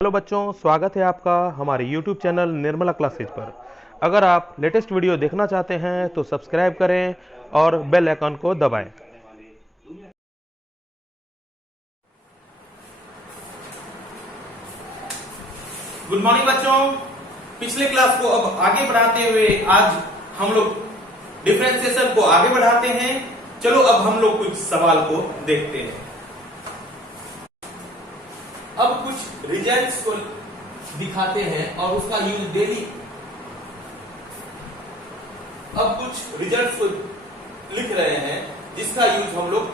Hello बच्चों, स्वागत है आपका हमारे YouTube चैनल निर्मला क्लासेज पर। अगर आप लेटेस्ट वीडियो देखना चाहते हैं तो सब्सक्राइब करें और बेल आइकन को दबाएं। गुड मॉर्निंग बच्चों। पिछले क्लास को अब आगे बढ़ाते हुए आज हम लोग डिफरेंशिएशन को आगे बढ़ाते हैं। चलो अब हम लोग कुछ सवाल को देखते हैं। अब कुछ रिजल्ट्स को दिखाते हैं और उसका यूज डेली। अब कुछ रिजल्ट्स को लिख रहे हैं जिसका यूज हम लोग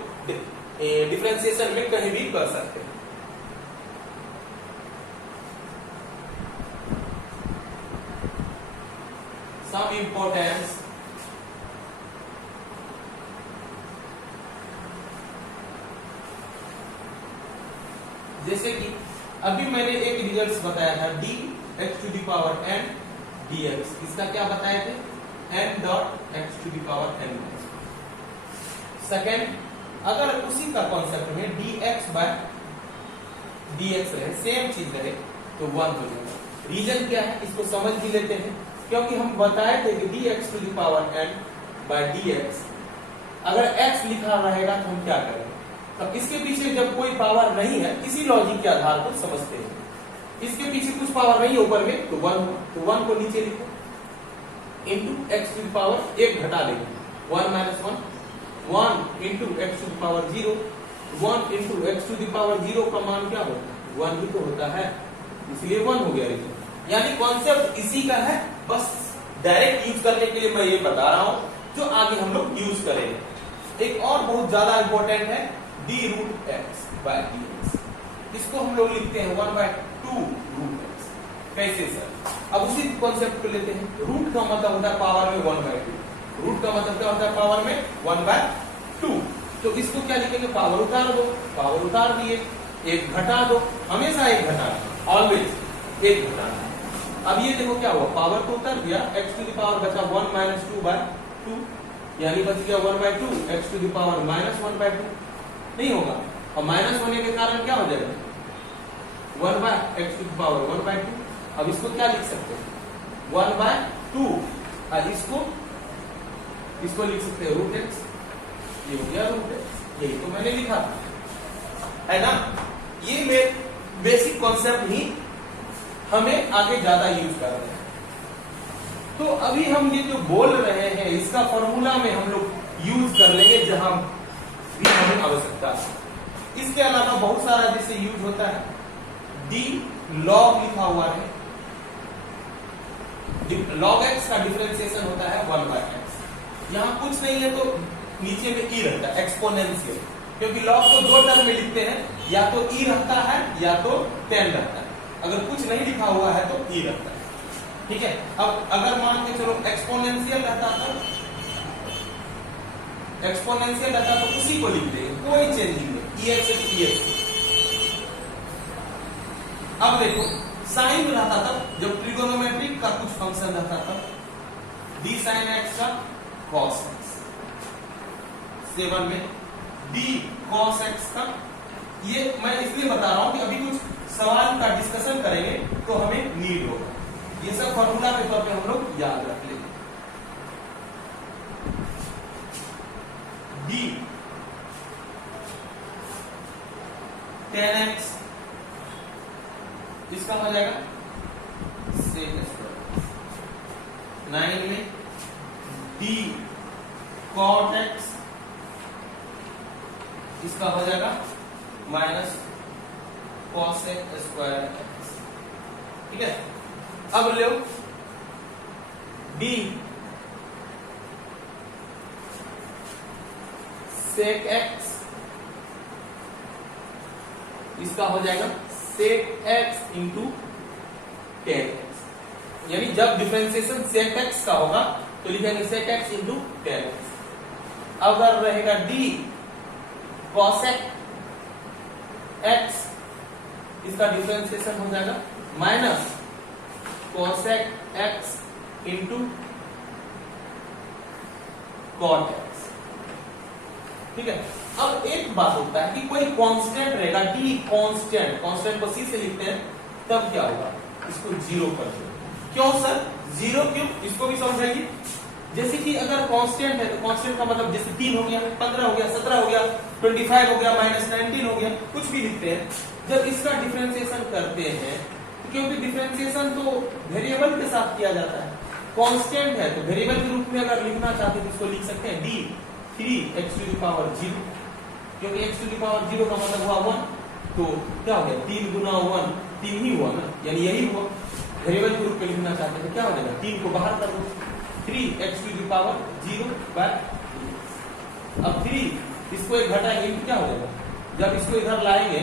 डिफरेंशिएशन में कहीं भी कर सकते हैं। Some importance जैसे कि अभी मैंने एक रिजल्ट बताया था d x to the power n d x. इसका क्या बताए थे n dot x to the power n. Second, अगर उसी का कॉन्सेप्ट में d x by d x रहे, सेम चीज रहे तो 1 हो जाएगा। रीजन क्या है इसको समझ भी लेते हैं, क्योंकि हम बताए थे कि d x to the power n by d x अगर एक्स लिखा रहेगा तो हम क्या करेंगे। अब इसके पीछे जब कोई पावर नहीं है, इसी लॉजिक के आधार पर समझते हैं। इसके पीछे कुछ पावर नहीं है ऊपर में तो 1 तो 1 को नीचे लिखो into x to the power एक घटा लेंगे 1 minus 1 1 into x to the power 0 1 into x to the power 0 का मान क्या होता है 1 ही तो होता है, इसलिए 1 हो गया। यानी कॉन्सेप्ट इसी का है, बस डायरेक्ट यूज करने के लिए मैं ये बता रहा हूं जो आगे हम लोग यूज करेंगे। एक और बहुत ज्यादा इंपॉर्टेंट है d root x by d x. इसको हम लोग लिखते हैं 1/2 रूट एक्स। कैसे सर? अब उसी कॉन्सेप्ट को लेते हैं। रूट का मतलब होता है पावर में 1/2। रूट का मतलब क्या होता है पावर में 1/2। तो इसको क्या लिखेंगे पावर उतार दो, पावर उतार दिए, एक घटा दो, हमेशा एक घटाना, ऑलवेज एक घटाना। अब ये देखो क्या हुआ, पावर तो उतर गया, एक्स टू दी पावर बचा 1 माइनस 2/2, यानी बच गया 1/2 x to the power minus 1/2। नहीं होगा, और माइनस होने के कारण क्या हो जाएगा 1/x टू दी पावर 1/2। अब इसको क्या लिख सकते हैं 1/2 और इसको लिख सकते हैं रूट एक्स। ये हो गया रूट एक्स, यही तो मैंने लिखा है ना। ये में बेसिक कॉन्सेप्ट ही हमें आगे ज्यादा यूज कर रहे हैं। तो अभी हम ये जो बोल रहे हैं इसका फॉर्मूला में हम लोग यूज कर लेंगे जहां भी हमें आवश्यकता है। इसके अलावा बहुत सारा जैसे यूज होता है डी लॉग लिखा हुआ है, लॉग एक्स का डिफरेंशिएशन होता है 1/x। यहां कुछ नहीं है तो नीचे में ई रहता है एक्सपोनेंशियल, क्योंकि लॉग को 2 टर्म में लिखते हैं, या तो ई रहता है या तो 10 रहता है। अगर कुछ नहीं लिखा हुआ है तो ई रहता है, ठीक है। अब अगर मान के चलो एक्सपोनेंशियल रहता तो उसी को लिख देंगे, कोई चेंजिंग नहीं, EX से EX। अब देखो साइन रहता तब जब ट्रिगोनोमेट्रिक का कुछ फंक्शन रहता तब d sin x का cos x। 7 में d cos x का, ये मैं इसलिए बता रहा हूं कि अभी कुछ सवाल का डिस्कशन करेंगे तो हमें नीड होगा। ये सब फॉर्मूला के तौर पे हम लोग याद रख लेंगे। d 10x इसका हो जाएगा sec स्क्वायर। 9 में d cot x इसका हो जाएगा माइनस cosec स्क्वायर x, ठीक है। अब लो d sec x इसका हो जाएगा sec x into tan x। यानी जब डिफरेंशिएशन sec x का होगा तो लिखेंगे sec x into tan x। अगर रहेगा d cosec x इसका डिफरेंशिएशन हो जाएगा minus cosec x into cot x, ठीक है। अब एक बात होता है कि कोई कांस्टेंट रहेगा, टी कांस्टेंट, कांस्टेंट को सी से लिखते हैं, तब क्या होगा, इसको 0 कर दो। क्यों सर 0 क्यों, इसको भी समझाइए। जैसे कि अगर कांस्टेंट है तो कांस्टेंट का मतलब जैसे 3 हो गया, 15 हो गया, 17 हो गया, 25 हो गया, -19 हो गया, कुछ भी लिखते हैं। जब इसका डिफरेंशिएशन करते हैं तो क्योंकि डिफरेंशिएशन तो वेरिएबल के साथ किया जाता है, कांस्टेंट है तो वेरिएबल के रूप में अगर लिखना चाहते हैं तो इसको लिख सकते हैं d3x⁻0, क्योंकि x⁻0 का मतलब हुआ 1, तो क्या हो गया 3 गुना 1 3 ही हुआ ना, यानी यही हुआ। वेरिएबल के रूप में लिखना चाहते हैं तो क्या हो जाएगा, 3 को बाहर कर दो, 3x⁻0 बाय। अब 3 इसको एक घटाएंगे तो क्या हो जाएगा, जब इसको इधर लाएंगे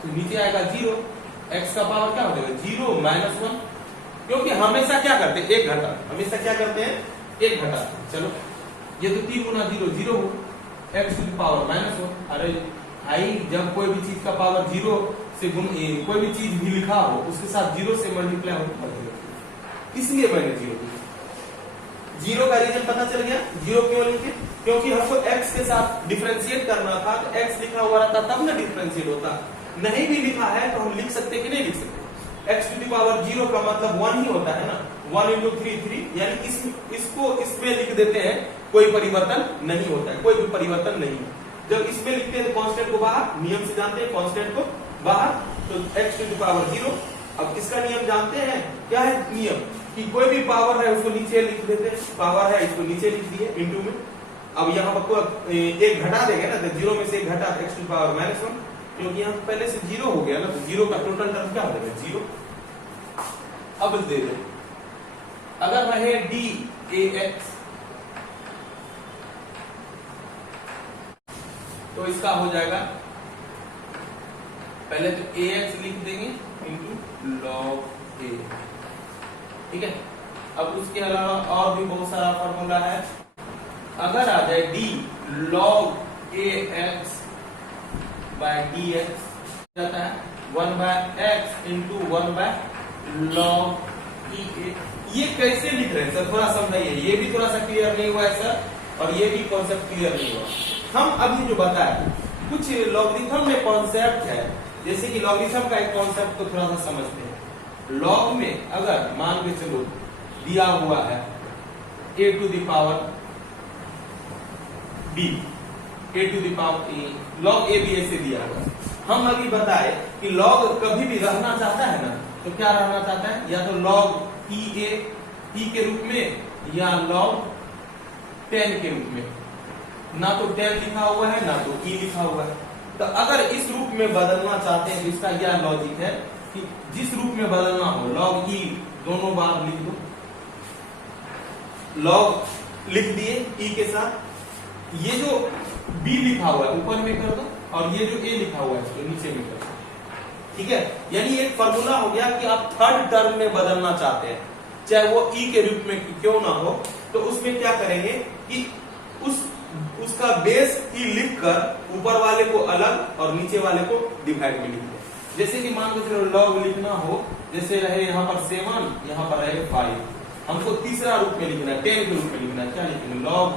तो नीचे आएगा 0, x का पावर क्या हो जाएगा 0 -1, क्योंकि हमेशा क्या करते हैं एक घटा, हमेशा क्या करते हैं एक घटा। चलो ये तो 3 गुना 0 0 हो, x⁻1। अरे भाई जब कोई भी चीज का पावर 0 से कोई भी चीज भी लिखा हो उसके साथ 0 से मल्टीप्लाई होता है, इसलिए मैंने 0 का रीजन पता चल गया। 0 क्यों लिखे, क्योंकि हमको x के साथ डिफरेंशिएट करना था, तो x लिखा हुआ रहता तब ना डिफरेंशिएट होता। नहीं भी लिखा है तो हम लिख सकते कि नहीं लिख सकते, x⁻0 का मतलब 1 ही होता है ना, 1 × 3 3, यानी इसको इसमें लिख देते हैं, कोई परिवर्तन नहीं होता है, कोई भी परिवर्तन नहीं है। जब इसमें लिखते हैं तो कांस्टेंट को बाहर, नियम से जानते हैं कांस्टेंट को बाहर, तो x⁻0। अब इसका नियम जानते हैं, क्या है नियम कि कोई भी पावर है उसको नीचे लिख देते हैं, पावर है इसको नीचे लिख दिए इंटू में। अब यहाँ पर एक घटा देंगे ना, तो 0 में से एक घटा x⁻−1, क्योंकि यहाँ पहले से 0 हो गया ना, तो 0 का टोटल टर्म क्या हो जाएगा 0। अब दे दे, अगर रहे dAx तो इसका हो जाएगा, पहले तो ax लिख देंगे इंटू log a, ठीक है। अब उसके अलावा और भी बहुत सारा फॉर्मूला है, अगर आ जाए d log ax by dx जाता है 1/x इंटू 1/log ea। ये कैसे लिख रहे हैं सर, थोड़ा समझाइए, ये भी थोड़ा सा क्लियर नहीं हुआ है सर, और ये भी कॉन्सेप्ट क्लियर नहीं हुआ। हम अभी जो बताए कुछ लॉगरिथम में कॉन्सेप्ट है, जैसे कि लॉगरिथम का एक कॉन्सेप्ट को थोड़ा सा समझते हैं। लॉग में अगर मान के चलो दिया हुआ है a to the power b, a to the power log a b ऐसे दिया हुआ है। हम अभी बताए कि log कभी भी रहना चाहता है ना, तो क्या रहना चाहता है, या तो log e के रूप में या log 10 के रूप में, ना तो 10 लिखा हुआ है ना तो e लिखा हुआ है। तो अगर इस रूप में बदलना चाहते हैं तो इसका यह लॉजिक है कि जिस रूप में बदलना हो log e दोनों बार लिख दो, log लिख दिए e के साथ, ये जो b लिखा हुआ है ऊपर में कर दो, और ये जो a लिखा हुआ है इसको नीचे में कर दो, ठीक है। यानी एक फॉर्मूला हो गया कि आप थर्ड टर्म में बदलना चाहते हैं, चाहे वो e के रूप में क्यों ना हो, तो उसमें क्या करेंगे कि उसका बेस e लिखकर ऊपर वाले को अलग और नीचे वाले को डिवाइड में लिख दें। जैसे कि मान के चलो log लिखना हो, जैसे रहे यहाँ पर 7, यहाँ पर रहे 5, हमको तीसरा रूप में लिखना है, 10 के रूप में लिखना है, क्या लिखेंगे log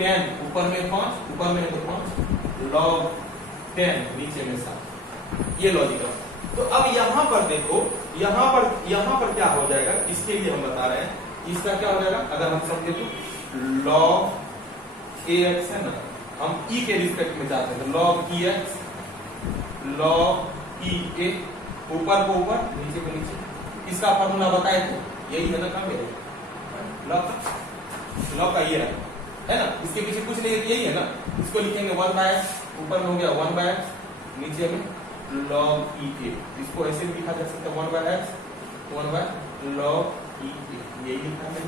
10, ऊपर में 5, ऊपर में है तो 5, log 10 नीचे में 7, ये लॉजिक है। तो अब यहाँ पर देखो, यहाँ पर क्या हो जाएगा, इसके लिए हम बता रहे हैं, इसका क्या हो जाएगा, अगर हम समझे तो log ax है ना, हम e के रिस्पेक्ट में जाते हैं तो log ex log e a, ऊपर को ऊपर नीचे को नीचे, इसका फॉर्मूला बताए तो यही है ना, कम log का ये है ना, इसके पीछे कुछ नहीं है, यही है ना। इसको लिखेंगे 1/x, ऊपर में हो गया 1/x, नीचे में log e a, इसको ऐसे भी लिखा जा सकता है 1/x 1/log e a, यही लिखा है,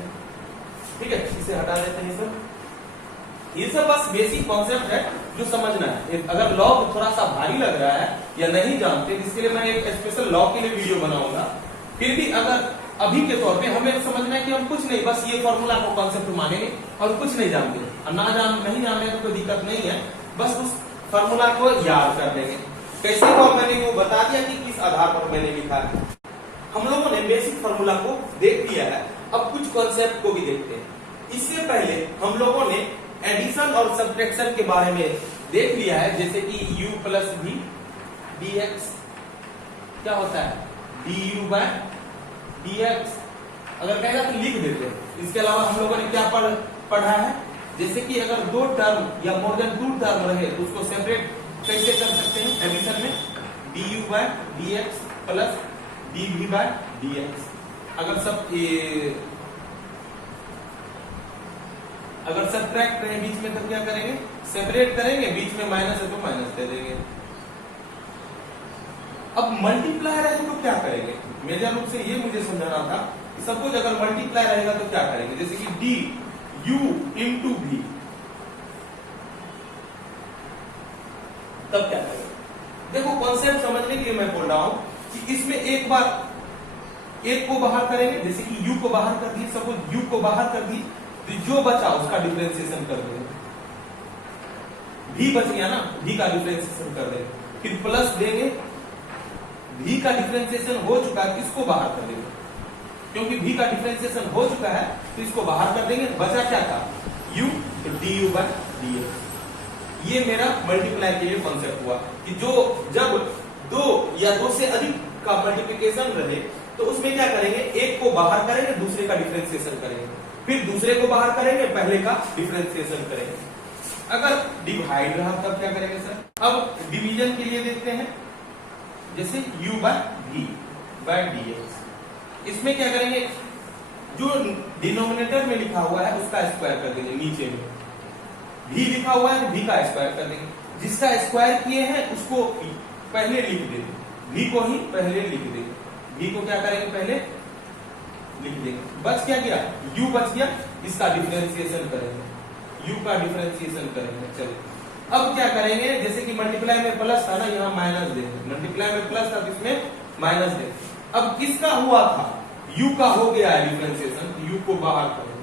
ठीक है। इसे हटा देते हैं सर। ये सब बस बेसिक कॉन्सेप्ट है जो समझना है। अगर लॉग थोड़ा सा भारी लग रहा है या नहीं जानते, इसके लिए मैं एक स्पेशल लॉग के लिए वीडियो बनाऊंगा। फिर भी अगर अभी के तौर पे हमें समझना है कि हम कुछ नहीं, बस ये फॉर्मूला को कॉन्सेप्ट मानेंगे और कुछ नहीं जानते, और नहीं जान रहे तो कोई दिक्कत नहीं है, बस उस फॉर्मूला को याद कर लेंगे। कैसे और मैंने वो बता दिया कि किस आधार पर मैंने लिखा है। हम लोगों ने बेसिक फॉर्मूला को देख लिया है, अब कुछ कॉन्सेप्ट को भी देखते हैं। इससे पहले हम लोगों ने एडिशन और सब्ट्रैक्शन के बारे में देख लिया है, जैसे कि u + v dx क्या होता है du बाय dx। अगर कहेगा तो लिख देते हैं। इसके अलावा हम लोगों ने क्या पढ़ा है, जैसे कि अगर दो टर्म या मोर देन टू टर्म रहे तो उसको सेपरेट कैसे कर सकते हैं एडिशन में, du by dx plus dv by dx। अगर सब्ट्रैक्ट करें बीच में तो क्या करेंगे, सेपरेट करेंगे, बीच में माइनस है तो माइनस दे देंगे। अब मल्टीप्लाई रहे तो क्या करेंगे, मेजर रूप से ये मुझे समझाना था। सपोज अगर मल्टीप्लाई रहेगा तो क्या करेंगे, जैसे कि डी यू इंटू भी, तब क्या करेंगे। देखो कॉन्सेप्ट समझने के लिए मैं बोल रहा हूं कि इसमें एक बार एक को बाहर करेंगे, जैसे कि u को बाहर कर दिए, सपोज u को बाहर कर दिए तो जो बचा उसका डिफरेंशिएशन कर देंगे, v बच गया ना, v का डिफरेंशिएशन कर देंगे, फिर प्लस देंगे, v का डिफरेंशिएशन हो चुका है, इसको बाहर कर देंगे, क्योंकि v का डिफरेंशिएशन हो चुका है तो इसको बाहर कर देंगे। बचा क्या था u, तो du बाय dx। ये मेरा मल्टीप्लाई के लिए कॉन्सेप्ट हुआ कि जब दो या दो से अधिक का मल्टीप्लिकेशन रहे तो उसमें क्या करेंगे, एक को बाहर करेंगे, दूसरे का डिफरेंशिएशन करेंगे, फिर दूसरे को बाहर करेंगे, पहले का डिफरेंशिएशन करेंगे। अगर डिवाइड रहा तब क्या करेंगे सर। अब डिवीजन के लिए देखते हैं, जैसे u by v by dx। इसमें क्या करेंगे, जो डिनोमिनेटर में लिखा हुआ है उसका स्क्वायर कर देंगे, नीचे में v लिखा हुआ है v का स्क्वायर कर देंगे, जिसका स्क्वायर किए हैं उसको पहले लिख देंगे, v को ही पहले लिख देंगे, v को क्या करेंगे पहले लिख देंगे। बच क्या गया, u बच गया, इसका डिफरेंशिएशन करेंगे, u का डिफरेंशिएशन करेंगे। चलिए अब क्या करेंगे, जैसे कि मल्टीप्लाई में प्लस था ना, यहाँ माइनस देंगे, मल्टीप्लाई में प्लस था तो इसमें माइनस देंगे। अब किसका हुआ था, u का हो गया है डिफरेंशिएशन, u को बाहर करेंगे,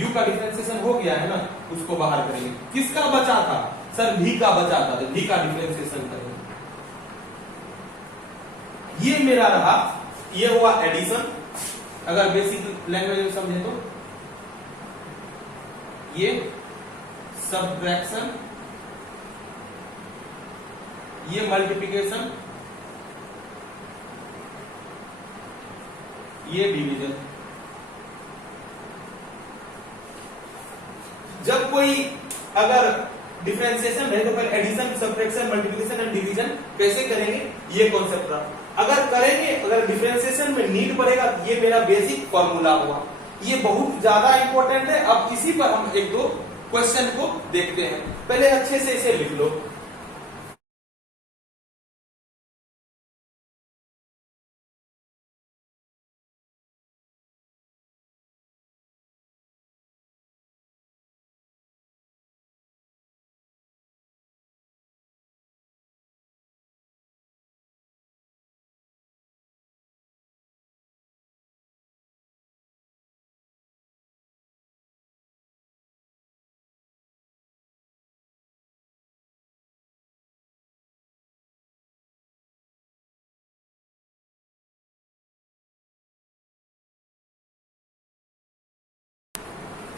u का डिफरेंशिएशन हो गया है ना, उसको बाहर करेंगे। किसका बचा था सर, v का बचा था, तो v का डिफरेंशिएशन करेंगे। ये मेरा रहा, ये हुआ एडिशन। अगर बेसिक लैंग्वेज में समझे तो ये सब्ट्रैक्शन, ये मल्टीप्लिकेशन, ये डिवीजन। जब कोई अगर डिफरेंशिएशन है तो फिर addition, subtraction, multiplication and division कैसे करेंगे, ये कॉन्सेप्ट रहा। अगर करेंगे, अगर डिफरेंशिएशन में नीड पड़ेगा तो ये मेरा बेसिक फॉर्मूला हुआ। ये बहुत ज्यादा इंपॉर्टेंट है। अब इसी पर हम एक दो क्वेश्चन को देखते हैं, पहले अच्छे से इसे लिख लो।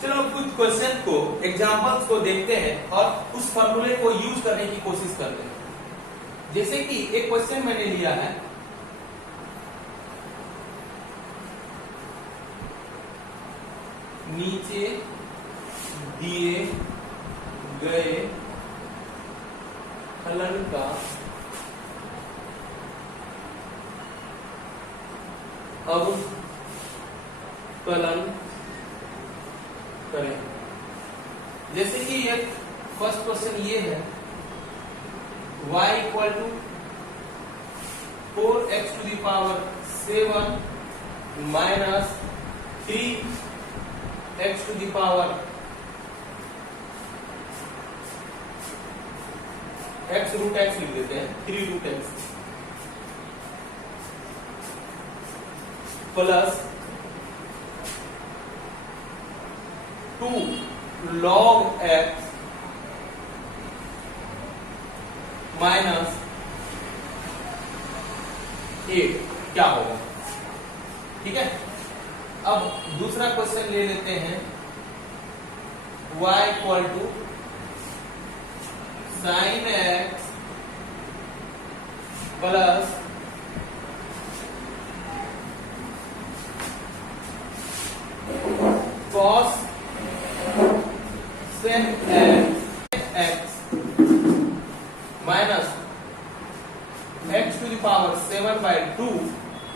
चलो कुछ क्वेश्चन को, एग्जांपल्स को देखते हैं और उस फॉर्मूले को यूज करने की कोशिश करते हैं। जैसे कि एक क्वेश्चन मैंने लिया है, नीचे दिए गए फलन का अवकलन करें। जैसे कि एक फर्स्ट क्वेश्चन ये है, y equal to 4x to the power 7 minus 3x to the power x root x लिख देते हैं, 3 root x plus 2 log x minus 8 क्या होगा। ठीक है, अब दूसरा क्वेश्चन ले लेते हैं, y equal to sine x plus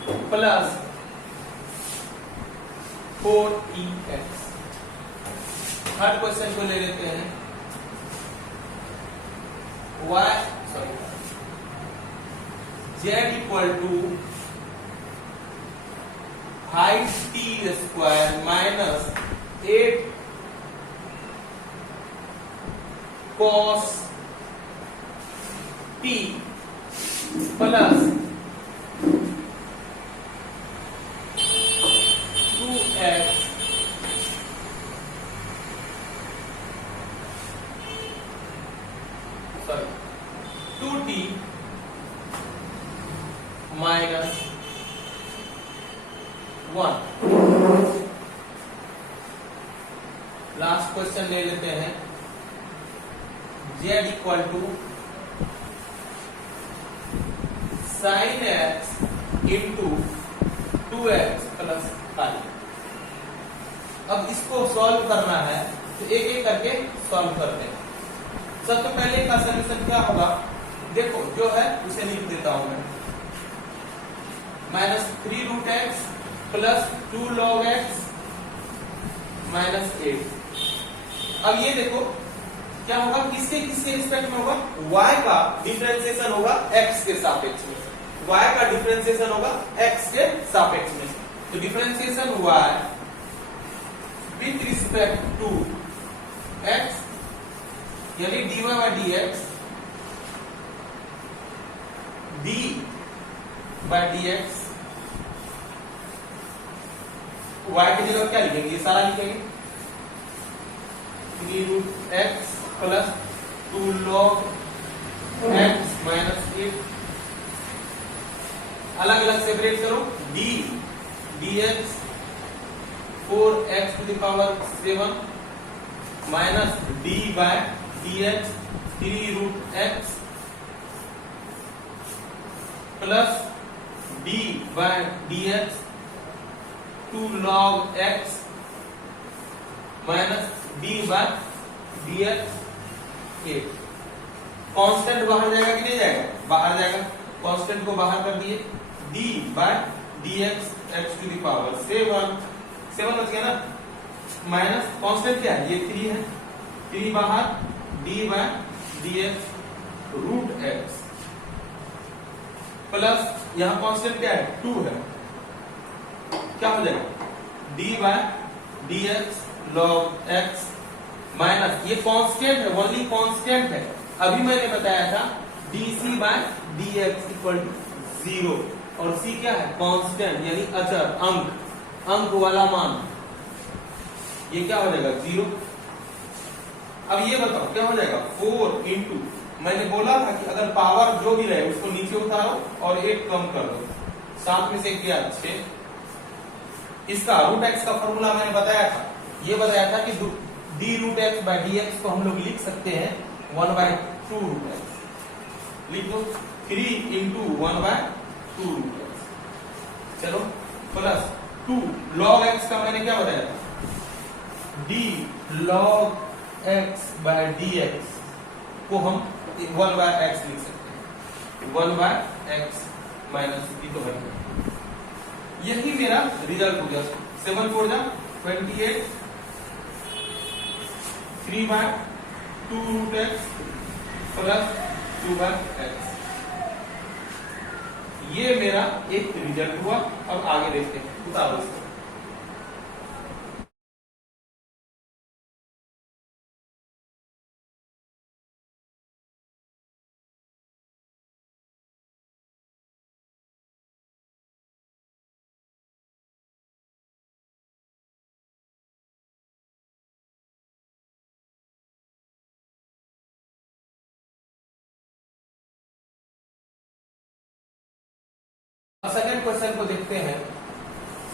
plus 4EX। Third question को ले लेते हैं, Z equal to 5T square minus 8 cos T plus 2x sorry 2T minus 1। Last question ले लेते हैं, Z equal to sin x into 2x plus 5। अब इसको solve करना है तो एक एक करके सॉल्व करते हैं। सबसे पहले का सॉल्यूशन क्या होगा, देखो जो है उसे लिख देता हूं मैं, minus 3√x plus 2 log x minus 8। अब ये देखो क्या होगा, किसके किसके रिस्पेक्ट में होगा, y का डिफरेंशिएशन होगा x के सापेक्ष में, y का डिफरेंशिएशन होगा x के सापेक्ष में। तो differentiation y with respect to x यानी dy by dx, d by dx, y की जगह क्या लिखेंगे, ये सारा लिखेंगे 3√x plus 2 log x minus 8। अलग अलग सेपरेट करो, d dx 4x to the power 7 minus d by dx 3√x plus d by dx 2 log x minus d by dx 8। Constant बाहर जाएगा कि नहीं जाएगा, बाहर जाएगा, कांस्टेंट को बाहर कर दिए, d by dx x to the power 7 बच गया ना, माइनस कांस्टेंट क्या है, ये 3 है, 3 बाहर, d by dx root x plus यहां कांस्टेंट क्या है 2 है, क्या हो जाएगा d by dx log x minus ये कांस्टेंट है, ओनली कांस्टेंट है। अभी मैंने बताया था dc by dx equal to 0 और c क्या है, कांस्टेंट यानी अचर, अंक वाला मान, ये क्या हो जाएगा 0। अब ये बताओ क्या हो जाएगा 4 इंटू, मैंने बोला था कि अगर पावर जो भी रहे उसको नीचे उतारो और 1 कम कर दो, 7 में से क्या 6। इसका रूट एक्स का फॉर्मूला मैंने बताया था, ये बताया था कि d√x बाय dx को हम लोग लिख सकते हैं 1/2 रूट एक्स, लिख दो 3 इंटू 1/2 रूट एक्स। चलो प्लस 2 log x का मैंने क्या बताया था, d log x by dx को हम 1/x लिख सकते हैं, 1/x माइनस की तो हट गया। यही मेरा रिजल्ट हो गया। 7 4 जा 28, 3/2 रूट एक्स प्लस 2/x, ये मेरा एक रिजल्ट हुआ। अब आगे देखते हैं, उतारो इसको। सेकंड क्वेश्चन को देखते हैं।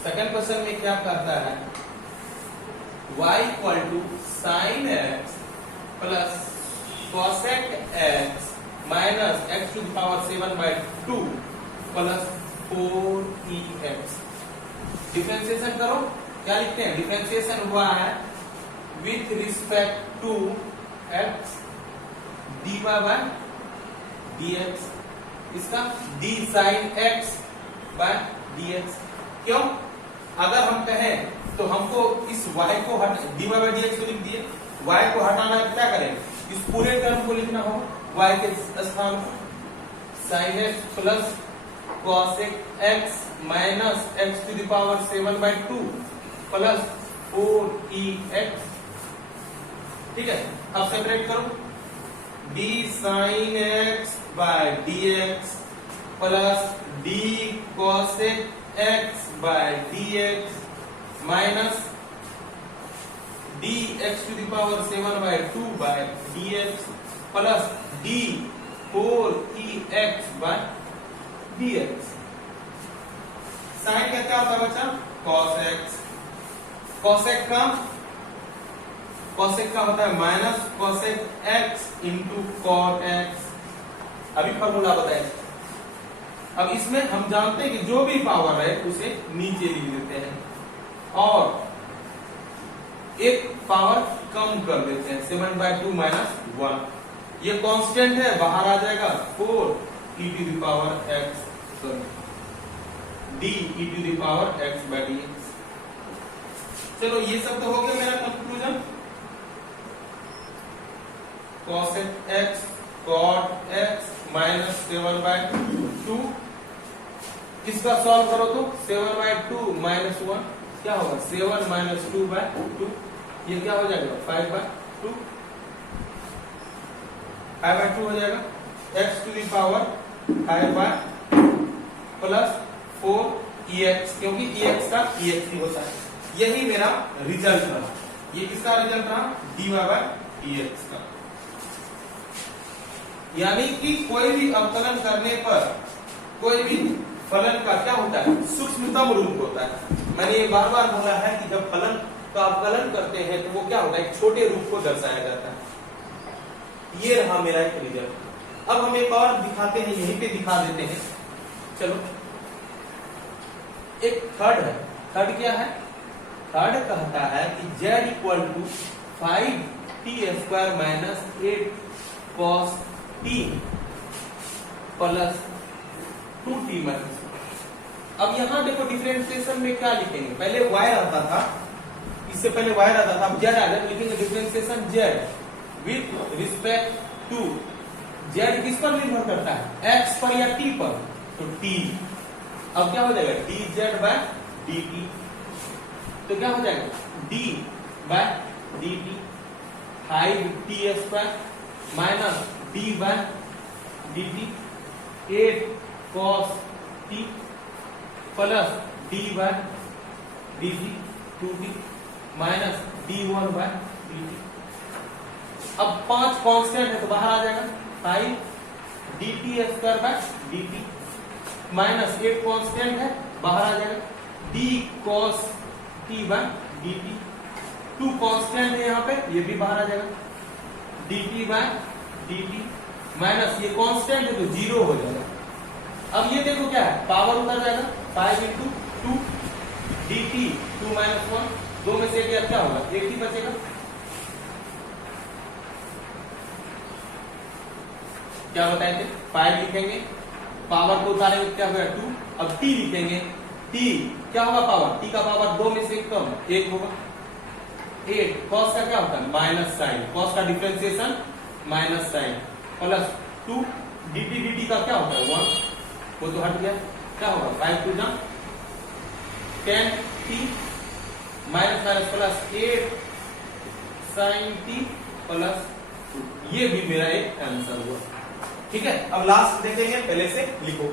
सेकंड क्वेश्चन में क्या करता है, y equal to sine x plus cosec x minus x to the power 7/2 plus 4ex। Differentiation करो, क्या लिखते हैं, डिफरेंशिएशन हुआ है with respect to x dy by dx, इसका d sin x by dx। क्यों? अगर हम कहें तो हमको इस y को dy by dx को लिख दिए, y को हटाना है क्या करें? इस पूरे टर्म को लिखना होगा y के स्थान पर sin x plus cos x minus x to the power 7/2 plus 4ex। ठीक है, अब सेपरेट करो, d sin x by dx plus d cos x by dx minus dx to the power 7/2 by dx plus d 4ex by dx। साइन का क्या होता है बच्चा? cos x। cos x का होता है minus cos x into cot x। अभी फॉर्मूला बताए। अब इसमें हम जानते हैं कि जो भी पावर है उसे नीचे लिख देते हैं और एक पावर कम कर देते हैं 7/2 माइनस 1। ये कांस्टेंट है, बाहर आ जाएगा 4 e to the power x d e to the power x by dx। चलो ये सब तो हो गया मेरा conclusion. cos x cot x minus 7/2। इसका सॉल्व करो तो 7/2 माइनस 1 क्या होगा? 7 माइनस 2/2। ये क्या हो जाएगा? 5/2। 5/2 हो जाएगा। x to the power 5/2 plus 4ex, क्योंकि ex का ex ही होता है। यही मेरा रिजल्ट रहा। ये किसका रिजल्ट रहा? dy by dx का। यानी कि कोई भी अवकलन करने पर कोई भी फलन का क्या होता है? सूक्ष्मतम रूप होता है। मैंने ये बार बार बोला है कि जब फलन का अवकलन करते हैं तो वो क्या होता है? एक छोटे रूप को दर्शाया जाता है। ये रहा मेरा एक रिजल्ट। अब हम एक और दिखाते हैं, यहीं पे दिखा देते हैं। चलो, एक थर्ड है। थर्ड क्या है? थर्ड कहता है कि z equal to 5t² minus 8 cos t plus 2t minus. अब यहां देखो डिफरेंशिएशन में क्या लिखेंगे? पहले y आता था, इससे पहले y आता था, अब z आ जाए, लिखेंगे differentiation z with respect to. z किस पर निर्भर करता है? x पर या t पर? तो t। अब क्या हो जाएगा? dz by dt। तो क्या हो जाएगा? d by dt 5t² minus d by dt 8 cos t plus d by dt 2t minus d1 by dt। अब 5 कांस्टेंट है तो बाहर आ जाएगा 5 dt² by dt minus 8 constant है, बाहर आ जाएगा d cos t by dt। 2 constant है यहाँ पे, ये भी बाहर आ जाएगा dt by dt माइनस ये कांस्टेंट है तो 0 हो जाएगा। अब ये देखो क्या है? पावर उतर जाएगा 5 इंटू 2 dt 2 माइनस 1, 2 में से क्या होगा? 1 ही बचेगा। क्या बताए थे? 5 लिखेंगे, पावर को उतारेंगे क्या होगा? 2। अब t लिखेंगे, t क्या होगा? पावर, t का पावर 2 में से कम 1 होगा। 8 cos का क्या होता है? माइनस साइन, cos का differentiation minus sine plus 2 dt dt का क्या होता है? 1, वो तो हट गया। क्या होगा? 5 to 10 t minus minus plus 8 sin t plus 2। ये भी मेरा एक आंसर हुआ। ठीक है, अब लास्ट देखेंगे, पहले से लिखो।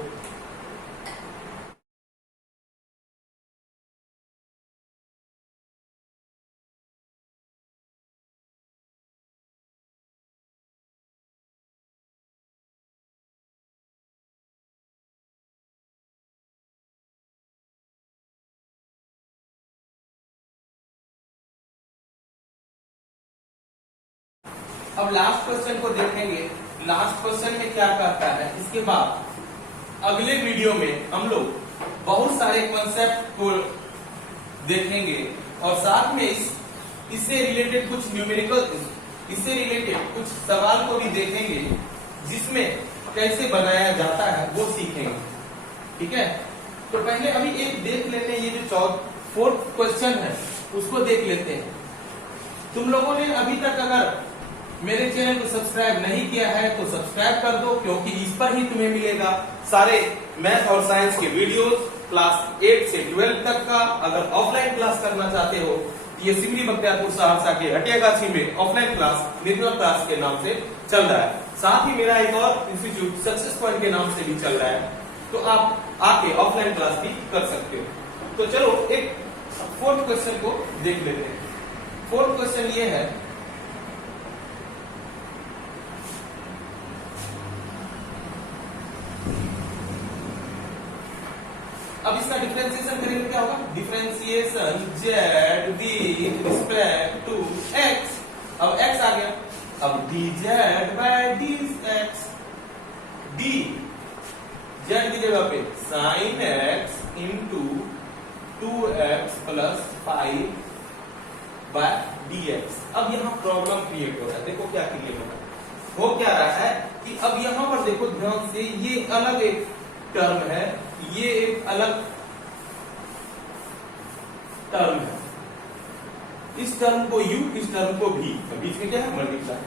अब लास्ट क्वेश्चन को देखेंगे। लास्ट क्वेश्चन में क्या कहता है? इसके बाद अगले वीडियो में हम लोग बहुत सारे कॉन्सेप्ट को देखेंगे और साथ में इससे रिलेटेड कुछ न्यूमेरिकल, इससे रिलेटेड कुछ सवाल को भी देखेंगे जिसमें कैसे बनाया जाता है वो सीखेंगे। ठीक है, तो पहले अभी एक देख लेते हैं, ये जो फोर्थ क्वेश्चन है उसको देख लेते हैं। तुम लोगों ने अभी तक अगर मेरे चैनल को सब्सक्राइब नहीं किया है तो सब्सक्राइब कर दो, क्योंकि इस पर ही तुम्हें मिलेगा सारे मैथ और साइंस के वीडियोस क्लास 8 से 12 तक का। अगर ऑफलाइन क्लास करना चाहते हो ये सिमरी बख्तियारपुर सहरसा के हटियागाछी में ऑफलाइन क्लास निर्मला क्लास के नाम से चल रहा है। साथ ही मेरा एक और इंस्टीट्यूट सक्सेस पॉइंट के नाम से भी चल रहा है, तो आप आके ऑफलाइन क्लास भी कर सकते हो। तो चलो एक फोर्थ क्वेश्चन को देख लेते हैं। फोर्थ क्वेश्चन ये है, अब इसका डिफरेंशिएशन करेंगे, क्या होगा? Differentiation z with respect to x। अब x आ गया, अब dz by dx, d z की जगह पे sin x into 2x plus 5 by dx। अब यहाँ प्रॉब्लम क्रिएट हो रहा है। देखो क्या क्रिएट हो रहा है, हो क्या रहा है कि अब यहाँ पर देखो ध्यान से, ये अलग एक टर्म है, ये एक अलग टर्म है। इस टर्म को u, इस टर्म को v, बीच में क्या है? मल्टीप्लाई।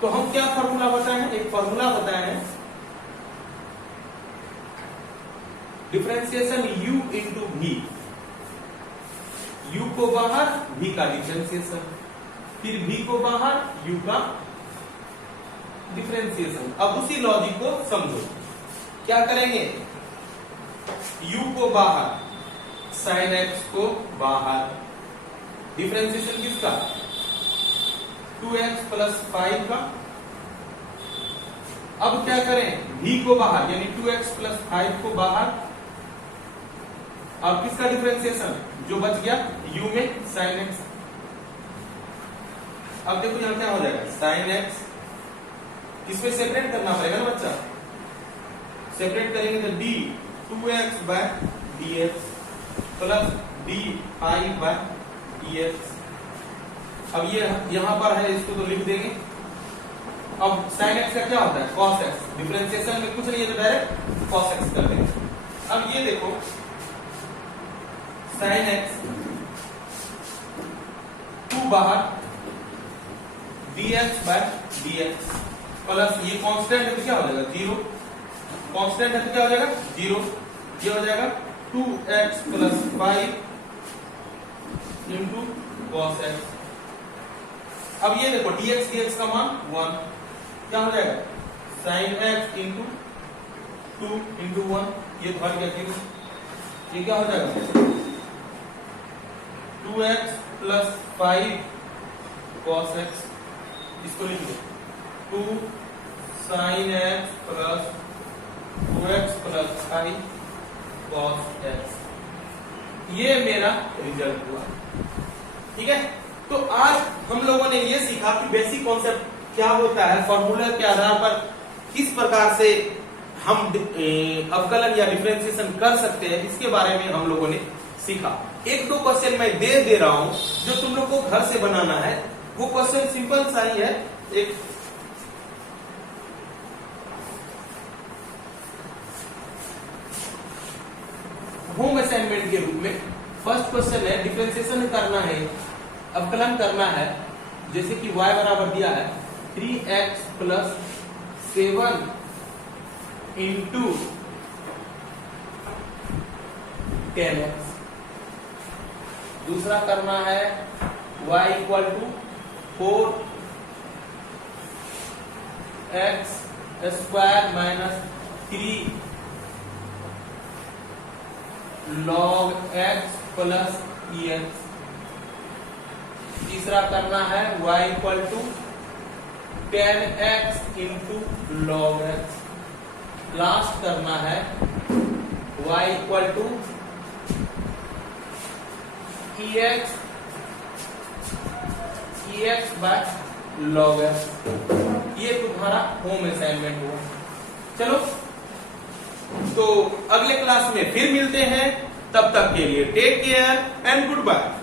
तो हम क्या फॉर्मूला बताए हैं? एक फॉर्मूला बताए हैं, differentiation u into v। u को बाहर, v का डिफरेंशिएशन, फिर v को बाहर, u का डिफरेंशिएशन। अब उसी लॉजिक को समझो, क्या करेंगे? u को बाहर, sin x को बाहर, डिफरेंशिएशन किसका? 2x प्लस 5 का। अब क्या करें? v को बाहर यानी 2x प्लस 5 को बाहर। अब किसका डिफरेंशिएशन जो बच गया? u में sin x। अब देखो यहां क्या हो जाएगा? sin x किसमें सेपरेट करना पड़ेगा ना बच्चा, सेपरेट करेंगे तो d 2x by dx plus d 5 by dx। अब ये यहां पर है, इसको तो लिख देंगे। अब sin x का क्या होता है? cos x। डिफरेंशिएशन में कुछ नहीं है तो डायरेक्ट cos x कर देंगे। अब ये देखो sin x 2 बाहर dx बाय dx प्लस ये कांस्टेंट है तो क्या हो जाएगा? 0। कांस्टेंट है तो क्या हो जाएगा? 0। ये हो जाएगा 2x plus 5 into cos x। अब ये देखो dx का मान 1, क्या हो जाएगा? sin x इंटू 2 इंटू 1, ये भर गया 0। ये क्या हो जाएगा? 2x plus 5 cos x। इसको लिख दो 2 sin x plus 2x plus 5 cos x। ये मेरा रिजल्ट हुआ। ठीक है, तो आज हम लोगों ने ये सीखा कि बेसिक कॉन्सेप्ट क्या होता है, फॉर्मूला के आधार पर किस प्रकार से हम अवकलन या डिफरेंशिएशन कर सकते हैं, इसके बारे में हम लोगों ने सीखा। एक दो क्वेश्चन मैं दे रहा हूं जो तुम लोग को घर से बनाना है। वो क्वेश्चन सिंपल सा ही है, एक होम असाइनमेंट के रूप में। फर्स्ट क्वेश्चन है, डिफरेंशिएशन करना है, अवकलन करना है। जैसे कि y बराबर दिया है 3x प्लस 7 इंटू 10x। दूसरा करना है y equal to 4x square minus 3 log x plus ex। तीसरा करना है y equal to 10x into log x। Last करना है y equal to ex by log x। ये तुम्हारा होम असाइनमेंट हुआ। चलो, तो अगले क्लास में फिर मिलते हैं, तब तक के लिए take care and good bye.